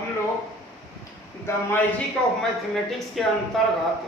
हम लोग the magic of mathematics के अंतर्गत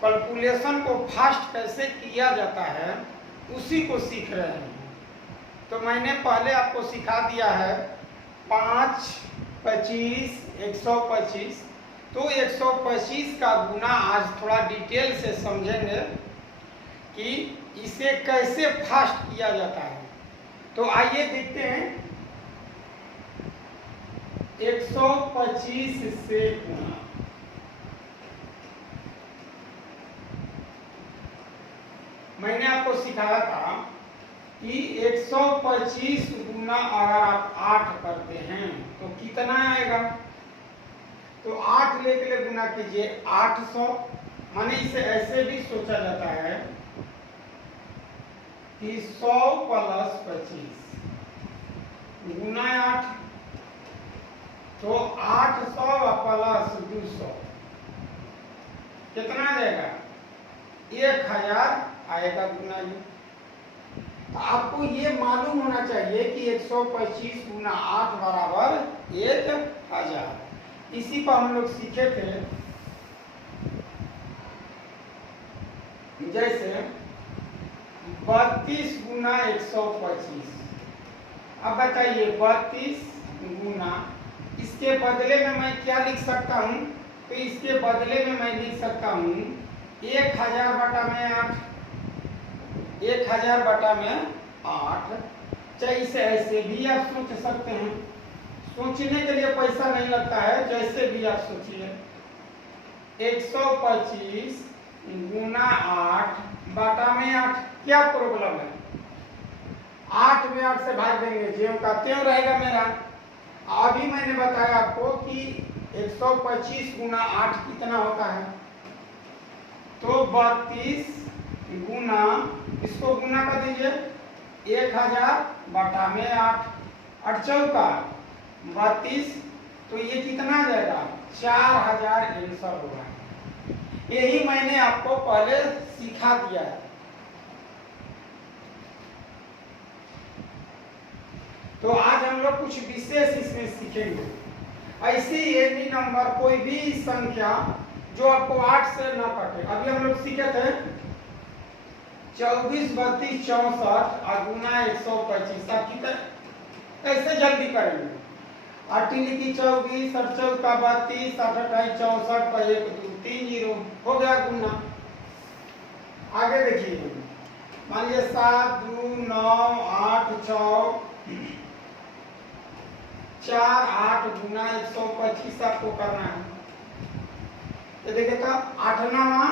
कैलकुलेशन को फास्ट कैसे किया जाता है उसी को सीख रहे हैं। तो मैंने पहले आपको सिखा दिया है 5, 25, 125। तो 125 का गुना आज थोड़ा डिटेल से समझेंगे कि इसे कैसे फास्ट किया जाता है। तो आइए देखते हैं 125 से गुना। मैंने आपको सिखाया था कि 125 गुना अगर आप 8 करते हैं तो कितना आएगा। तो 8 लेके लिए गुना कीजिए 800। माने इसे ऐसे भी सोचा जाता है कि 100 प्लस 25 गुना 8, तो 800 प्लस 200 कितना आ जाएगा 1000 आएगा गुना ये। तो आपको ये मालूम होना चाहिए कि 125 गुना 8 बराबर 1000। इसी पर हम लोग सीखे थे, जैसे 32 गुना 125। अब बताइए 32 गुना, इसके बदले में मैं क्या लिख सकता हूँ। तो इसके बदले में मैं लिख सकता हूँ 1000 बटा में 8, 1000 बटा में 8। जैसे ऐसे भी आप सोच सकते हैं, सोचने के लिए पैसा नहीं लगता है, जैसे भी आप सोचिए। 125 गुना 8 बटा में 8, क्या प्रॉब्लम है। 8 में 8 से भाग देंगे, ज्यों का त्यों रहेगा मेरा। अभी मैंने बताया आपको कि 125 गुना 8 कितना होता है। तो 32 गुना, इसको गुना कर दीजिए 1000 बटा में 8, 8 चौका 32, तो ये कितना आ जाएगा 4000 आंसर होगा। यही मैंने आपको पहले सिखा दिया है। तो आज हम लोग कुछ विशेष इसमें सीखेंगे। ऐसी एनी नंबर, कोई भी संख्या जो आपको 8 से न कटे। अभी हम लोग सीखे थे 24, 32, 64 और गुना 125। आप कितना कैसे जल्दी करेंगे। 8 लिखी 24, 8 चौका 32, 8 28 64 पर 1 2 3 0 हो गया गुना। आगे देखिए, मान लीजिए 7 2 9 8 6 4 8 गुना 125 आपको करना है। ये देखिए तो 8 9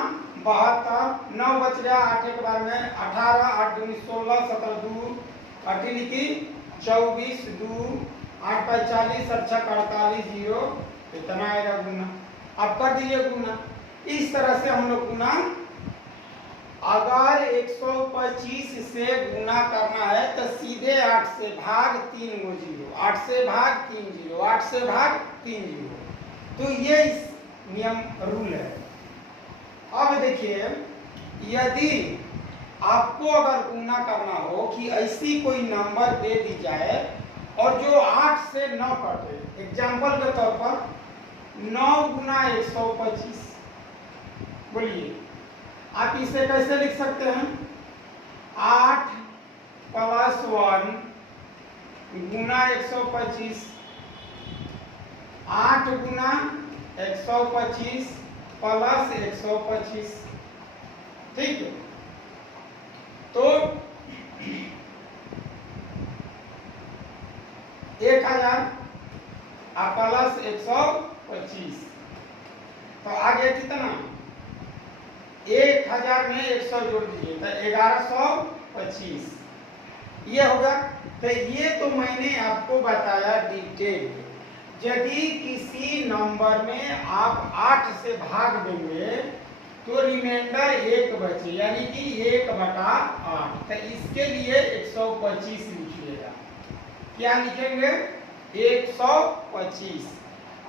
72, 9 बच गया 8 एक बार में 18, 8 दूनी 16, 17 2 8 लिखी 24 2 8 5 40, 8 6 48 0, इतना आएगा गुना। अब कर दीजिए गुना। इस तरह से हम लोग गुना, अगर 125 से गुना करना है तो सीधे 8 से भाग 3 गो 0, 8 से भाग 3 0, 8 से भाग 3 0। तो ये नियम रूल है। अब देखिए, यदि आपको अगर गुना करना हो कि ऐसी कोई नंबर दे दी जाए और जो 8 से न कटे, एग्जाम्पल के तौर पर 9 गुना 125, बोलिए आप इसे कैसे लिख सकते हैं। 8 प्लस 1 गुना 125, 8 गुना 125 प्लस 125, ठीक है। तो 1000 प्लस 125, तो आगे कितना 1000 में 100 जोड़ दीजिए तो 1125 ये होगा। तो ये तो मैंने आपको बताया डिटेल। यदि किसी नंबर में आप 8 से भाग देंगे तो रिमाइंडर 1 बचे, यानी कि 1 बटा 8। तो इसके लिए 125 लिखिएगा। क्या लिखेंगे 125।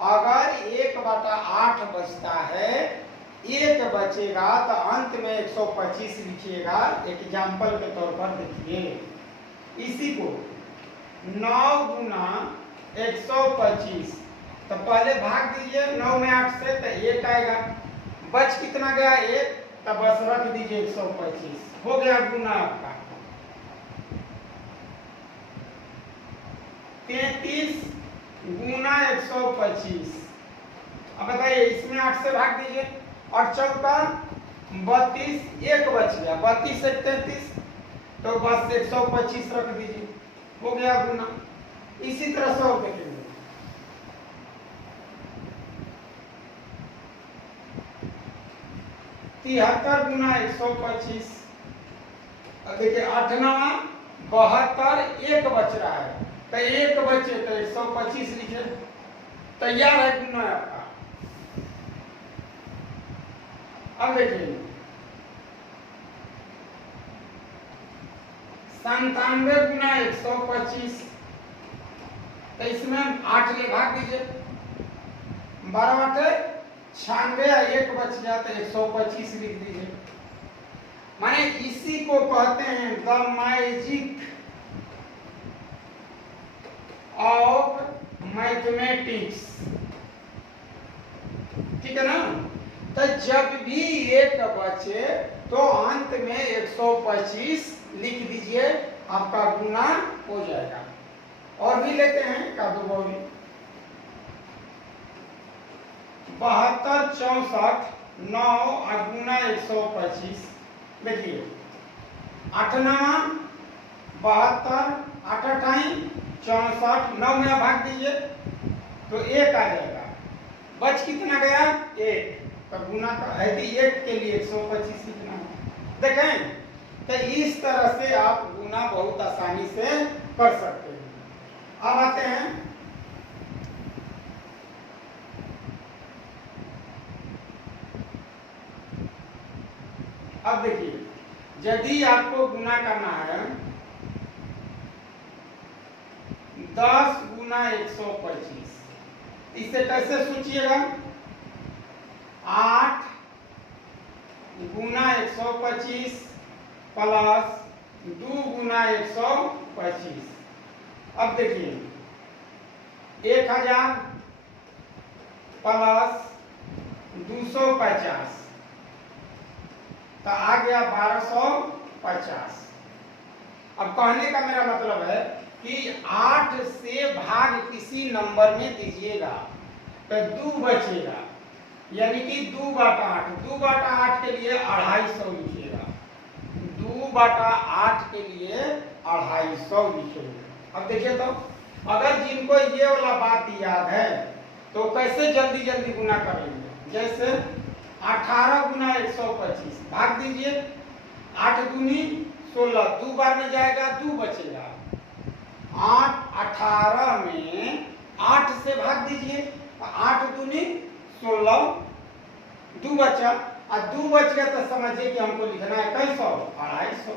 अगर 1 बटा 8 बचता है, 1 बचेगा, तो अंत में 125 लिखिएगा। एग्जाम्पल के तौर पर देखिए, इसी को 9 गुना 125 तो पहले भाग दीजिए 9 में 8 से, तो 1 आएगा। बच कितना गया 1, तो बस रख दीजिए 125। हो गया गुना आपका 33 गुना 125। अब बताइए इसमें 8 से भाग दीजिए, और चौका 32, 1 बच गया, 32 से 33, तो बस 125 रख दीजिए, हो गया गुना। इसी तरह 100 देखेंगे। 73 गुना 125। अब देखिए 8 9 72, 1 बच रहा है, तो 1 बचे तो 125 लिखे, तैयार है गुना आपका। अब देखिए 97 गुना 125, तो इसमें 8 ले भाग दीजिए, 12 8 96, 1 बच गया तो 125 लिख दीजिए। माने इसी को कहते हैं द मैजिक ऑफ मैथमेटिक्स, ठीक है ना। तो जब भी 1 बचे तो अंत में 125 लिख दीजिए, आपका गुना हो जाएगा। और भी लेते हैं का 2 भी 72 64 9 और गुना 125। देखिए 8 9 72, 8 8 64, 9 में भाग दीजिए तो 1 आ जाएगा। बच कितना गया 1, तो गुना का है 1 के लिए 125 लिखना है। देखें तो इस तरह से आप गुना बहुत आसानी से कर सकते हैं। अब आते हैं अब देखिए यदि आपको गुना करना है 10 गुना 125, इसे कैसे सोचिएगा 8 गुना 125 प्लस 2 गुना 125। अब देखिए 1000 प्लस 250, तो आ गया 1250। अब कहने का मेरा मतलब है कि 8 से भाग किसी नंबर में दीजिएगा तो 2 बचेगा, यानी कि 2/8, 2/8 के लिए 250 लिखिएगा, 2/8 के लिए 250 लिखिएगा। अब देखिए तो अगर जिनको ये वाला बात याद है तो कैसे जल्दी जल्दी गुना कर लेंगे। जैसे 18 गुना 125 भाग दीजिए, 8 दूनी 16, 2 बार में जाएगा 2 बचेगा। 8 18 में 8 से भाग दीजिए, 8 दूनी 16, 2 बचा, और 2 बच गया तो समझिए कि हमको लिखना है कैसो 250।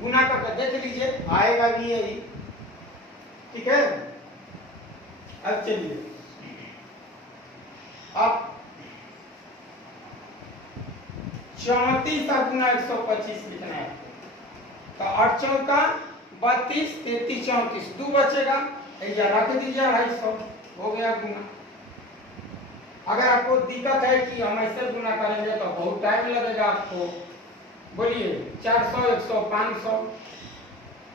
गुना करके देख लीजिए आएगा भी यही, ठीक है। अब चलिए अब 34 गुना 125 लिखना है, तो 8 चौका 32, 33 34, 2 बचेगा, या रख दीजिए 250, हो गया गुना। अगर आपको दिक्कत है कि हम ऐसे गुना करेंगे तो बहुत टाइम लगेगा आपको, बोलिए 400 100 500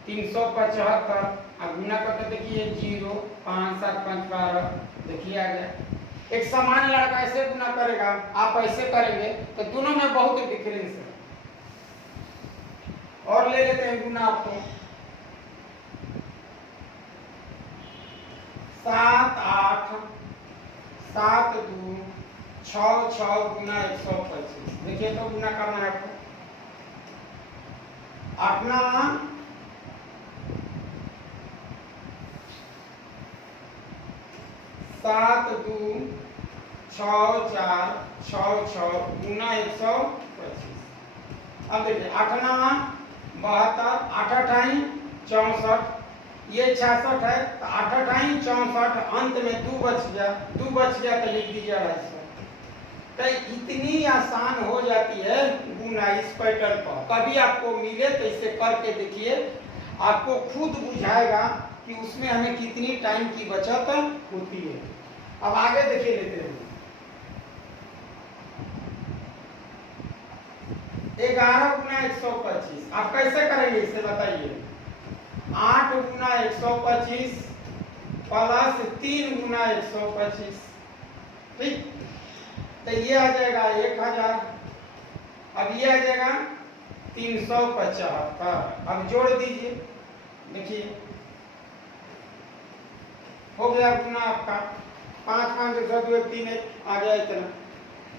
375, अब गुना करके देखिए 0 5 7 5 12, देखिए आ गया। एक सामान्य लड़का ऐसे गुना करेगा, आप ऐसे करेंगे तो दोनों में बहुत डिफरेंस है। और ले लेते हैं गुना आपको 7 8 7 2 6 6 गुना 125। देखिए तो गुना करना है आपको 8 9 7 2 6 4 6 6 गुना 125। अब देखिए 8 9 72, 8 8 64, ये 66 है, तो 8 8 64, अंत में 2 बच गया, 2 बच गया तो लिख दीजिए 250। तो इतनी आसान हो जाती है गुना इस पैटर्न पर। कभी आपको मिले तो इसे करके देखिए, आपको खुद बुझाएगा कि उसमें हमें कितनी टाइम की बचत होती है। अब आगे देखिए लेते हैं 11 गुना 125। आप कैसे करेंगे इसे बताइए। 8 गुना 125 प्लस 3 गुना 125, ठीक। तो ये आ जाएगा 1000। अब ये आ जाएगा 375। अब जोड़ दीजिए, देखिए हो गया गुना आपका 5 5 2 3 आ गया इतना।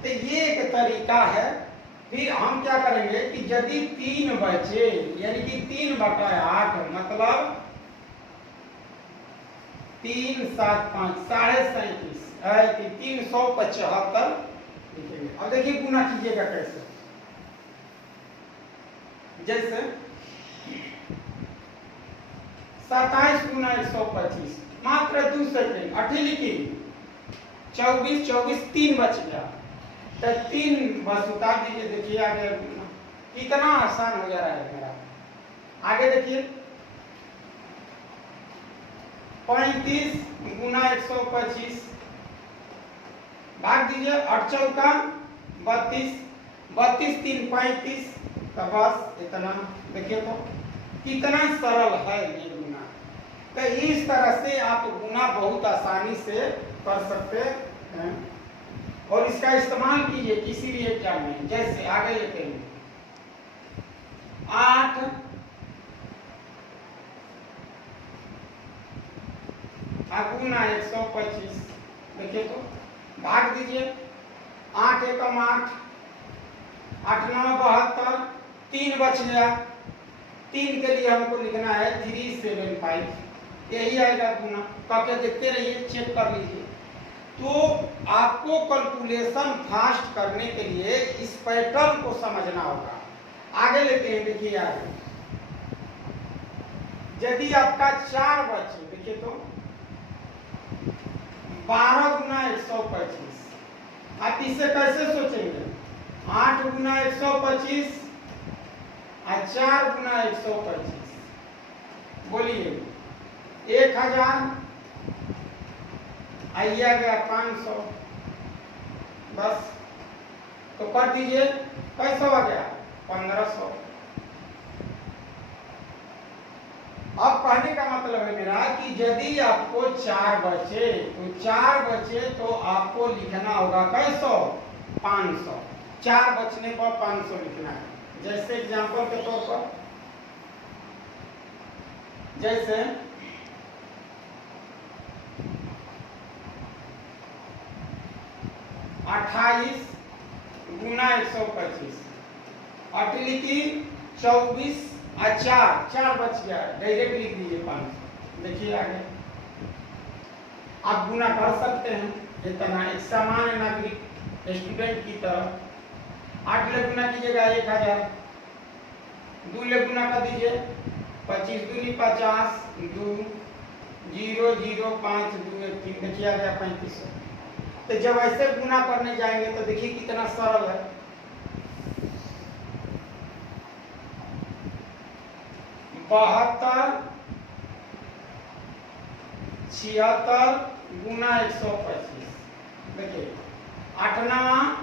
तो ये एक तरीका है। फिर हम क्या करेंगे कि यदि 3 बचे यानी कि 3/8 मतलब 3 7 5 37.5 है कि 375 लिखेंगे। अब देखिए गुना कीजिएगा कैसे। जैसे 27 गुना 125 मात्र 2 सेकेंड 8 लिखी 24 24 3 बच गया। तो 3 बस उतार दीजिए, देखिए आ गया गुना। कितना आसान हो जा रहा है मेरा। आगे देखिए 35 गुना 125 भाग दीजिए 8 चौका 32 32 3 35। तो बस इतना। देखिए तो कितना सरल है ये गुना। तो इस तरह से आप गुना बहुत आसानी से कर सकते हैं और इसका इस्तेमाल कीजिए किसी भी एग्जाम में। जैसे आगे लेते हैं 8 गुना 125। देखिए तो भाग दीजिए 8 एकम 8 8 9 72 3 बच गया। 3 के लिए हमको लिखना है 375। यही आएगा गुना। करके देखते रहिए, चेक कर लीजिए। तो आपको कैलकुलेशन फास्ट करने के लिए इस पैटर्न को समझना होगा। आगे लेते हैं, देखिए आगे यदि आपका 4 बचे, देखिए तो 12 गुना 125। आप इसे कैसे सोचेंगे। 8 गुना 125 और 4 गुना 125। बोलिए 1000 आइए आ गया 500। बस तो कर दीजिए कैसा आ गया 1500। अब कहने का मतलब है मेरा कि यदि आपको 4 बचे तो 4 बचे तो आपको लिखना होगा कैसो 500। 4 बचने पर 500 लिखना है। जैसे एग्जांपल के तौर पर जैसे 28 गुना 125 8 लिखी 24 और 4 बच गया, डायरेक्ट लिख दीजिए 500। देखिए आगे आप गुना कर सकते हैं इतना एक सामान्य नागरिक स्टूडेंट की तरह। 8 ले गुना कीजिएगा 1000, 2 ले गुना कर दीजिए 25 दूनी 50 2 0 0 5 2 1 3। देखिए आ गया 3500। तो जब ऐसे गुना करने जाएंगे तो देखिए कितना सरल है। 72 76 गुना 125। देखिए 8 9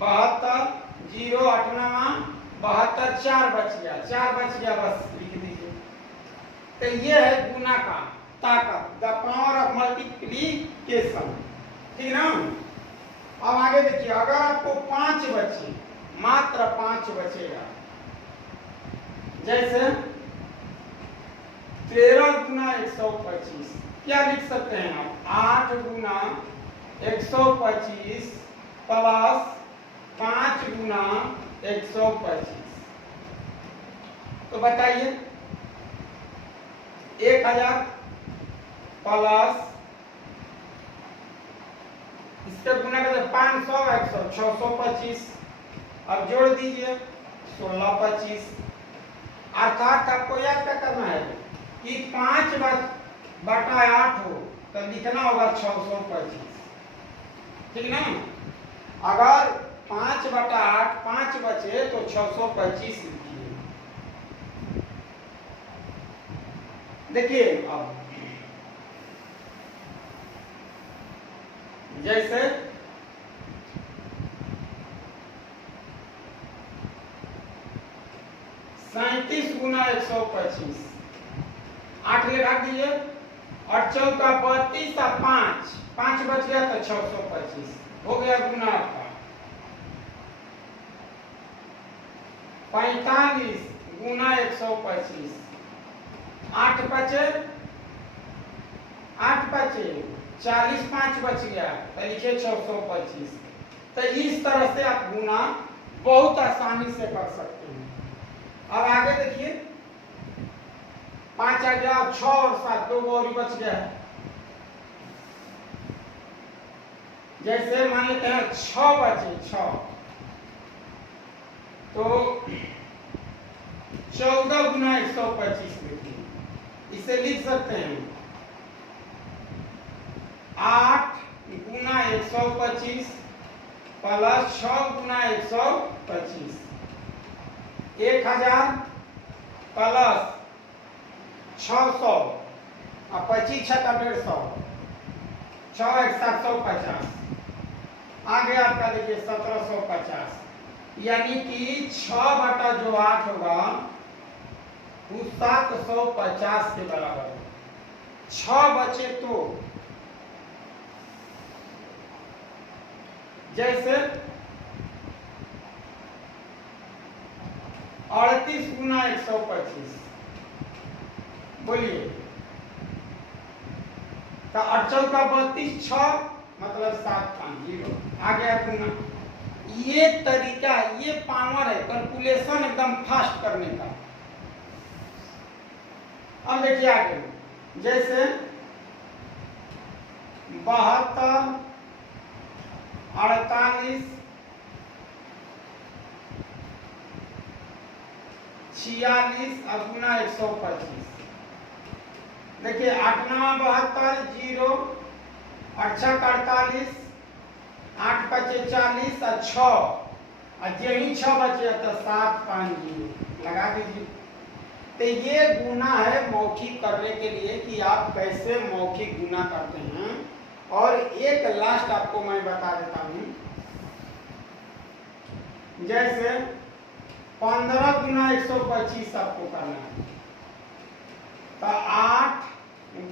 72 0 8 9 72 4 बच गया 4 बच गया, बस लिख दीजिए। तो ये है गुना का ताकत, द पावर ऑफ मल्टीप्लिकेशन, ठीक ना। अब आगे देखिए अगर आपको 5 बचे, मात्र 5 बचेगा। जैसे 13 गुना 125 क्या लिख सकते हैं आप 8 गुना 125 प्लस 5 गुना 125। तो बताइए 1000 प्लस इसके गुना कर 500 100 625। अब जोड़ दीजिए 16 25। अर्थात आपको याद क्या करना है कि 5/8 हो तो लिखना होगा 625, ठीक ना। अगर 5/8 5 बचे तो 625 लिखिए। देखिए अब जैसे 37 गुना 125, 8 ले भाग दीजिए, और 4 का 32 और 5 बच गया तो 625 हो गया गुना आपका। 45 गुना 125, 8 बचे 40, 5 बच गया तो लिखिए 625। तो इस तरह से आप गुना बहुत आसानी से कर सकते हैं। अब आगे देखिए, 5 आ गया, 6 और 7 दो और ही बच गया है। जैसे मान लेते हैं 6 बचे, 6 तो 14 गुना 125 लिखिए, इसे लिख सकते हैं 8 गुना 125 प्लस 6 गुना 125, 1000 प्लस 600 और 25 6 का 150, 6 1 750, आगे आपका देखिए 1750, यानी कि 6 बटा जो 8 होगा वो 750 के बराबर है। 6 बचे तो जैसे 38 गुना 125, बोलिए तो 8 का 32, 6 मतलब 750 आ गया गुना। ये तरीका, ये पावर है कैलकुलेशन एकदम फास्ट करने का। अब देखिए आगे, जैसे 72, 48, 46 और गुना 125। देखिए 8 9 72, 0 8 6 48, 8 बचे 40 और 6 और यही 6 बचे तो 750 लगा दीजिए। तो ये गुना है मौखिक करने के लिए कि आप कैसे मौखिक गुना करते हैं। और एक लास्ट आपको मैं बता देता हूं, जैसे 15 गुना 125 आपको करना है तो 8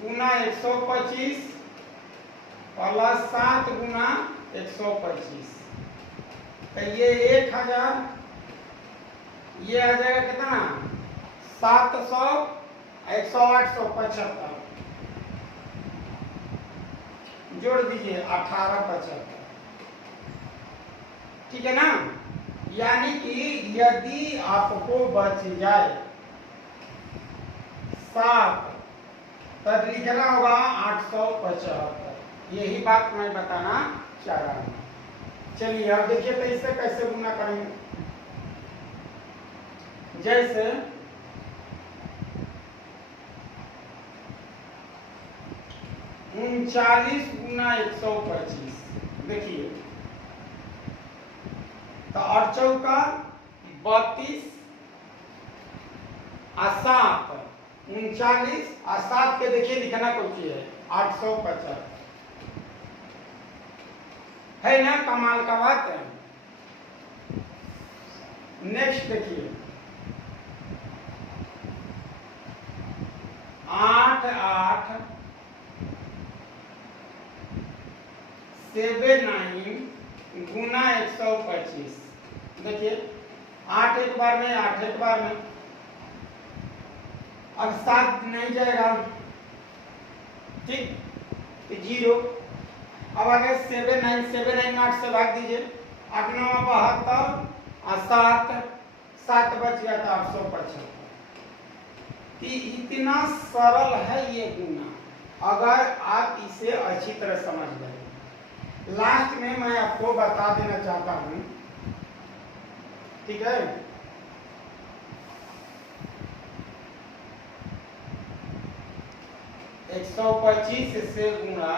गुना 125 प्लस 7 गुना 125, तो ये 1000, ये आ जाएगा कितना 700, 875 जोड़ दीजिए 1875, ठीक है ना। यानी कि यदि आपको बच जाए 7 तब लिखना होगा 875। यही बात मैं बताना चाह रहा हूं। चलिए अब देखिए तो इसे कैसे गुना करेंगे। जैसे 39 गुना 125, देखिए तो 8 चौका 32 और 7 39 और 7 के देखिए लिखना कुछ है 850 है ना। कमाल का बात है। नेक्स्ट देखिए 8 8 7 9 गुना 125, देखिए 8 एक बार में, 8 एक बार में, अब 7 नहीं जाएगा, ठीक तो 0। अब आगे 7 9 8 से भाग दीजिए, 8 9 72 और 7 बच गया था 875। इतना सरल है ये गुना, अगर आप इसे अच्छी तरह समझ गए। लास्ट में मैं आपको बता देना चाहता हूं, ठीक है, एक 125 से गुणा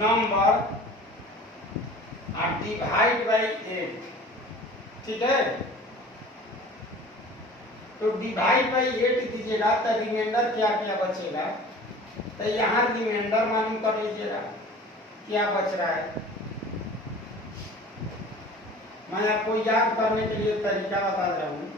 नंबर और डिवाइड बाई 8, ठीक है। तो डिवाइड बाई 8 दीजिएगा तो रिमाइंडर क्या क्या बचेगा, तो यहाँ रिमाइंडर मालूम कर लीजिएगा क्या बच रहा है। मैं आपको याद करने के लिए तरीका बता रहा हूँ।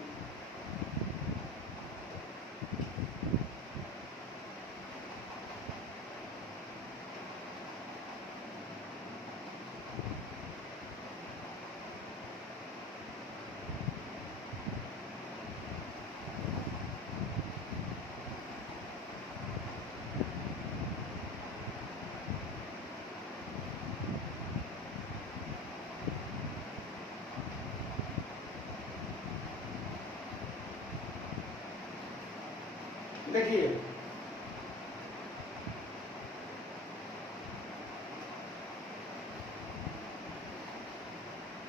देखिए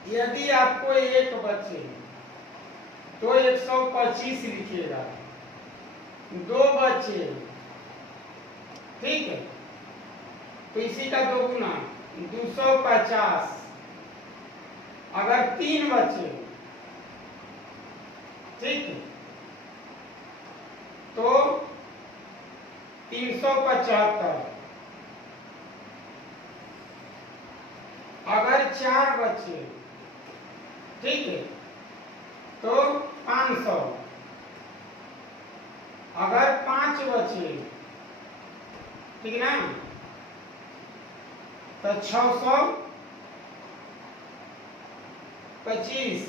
यदि आपको एक बचे तो 125 लिखिएगा, 2 बचे, ठीक है, तो इसी का 2 गुना 250। अगर 3 बचे, ठीक है, तो 375। अगर 4 बचे, ठीक है, तो 500। अगर 5 बचे, ठीक ना, तो 625।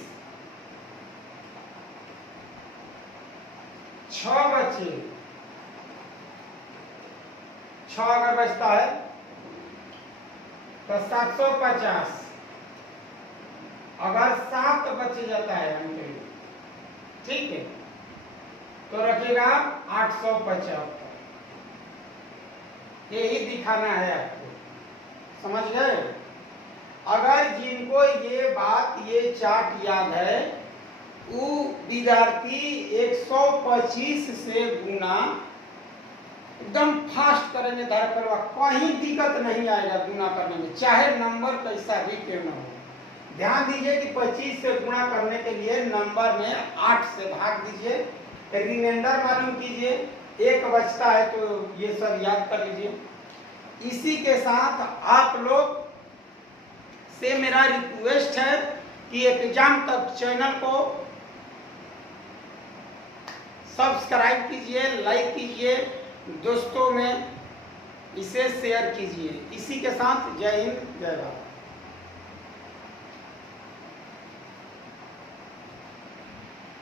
6 बचे, 6 अगर बचता है तो 750। अगर 7 बच जाता है अंक में, ठीक है, तो रखिएगा 875। यही दिखाना है आपको, समझ गए। अगर जिनको ये बात, ये चार्ट याद है, वो विद्यार्थी 125 से गुना एकदम फास्ट करेंगे धारा करवा, कहीं दिक्कत नहीं आएगा गुना करने में, चाहे नंबर कैसा भी क्यों न हो। ध्यान दीजिए कि 25 से गुणा करने के लिए नंबर में 8 से भाग दीजिए, रिमाइंडर मालूम कीजिए, 1 बचता है तो ये सब याद कर लीजिए। इसी के साथ आप लोग से मेरा रिक्वेस्ट है कि एग्जाम तक चैनल को सब्सक्राइब कीजिए, लाइक कीजिए, दोस्तों में इसे शेयर कीजिए। इसी के साथ जय हिंद, जय भारत।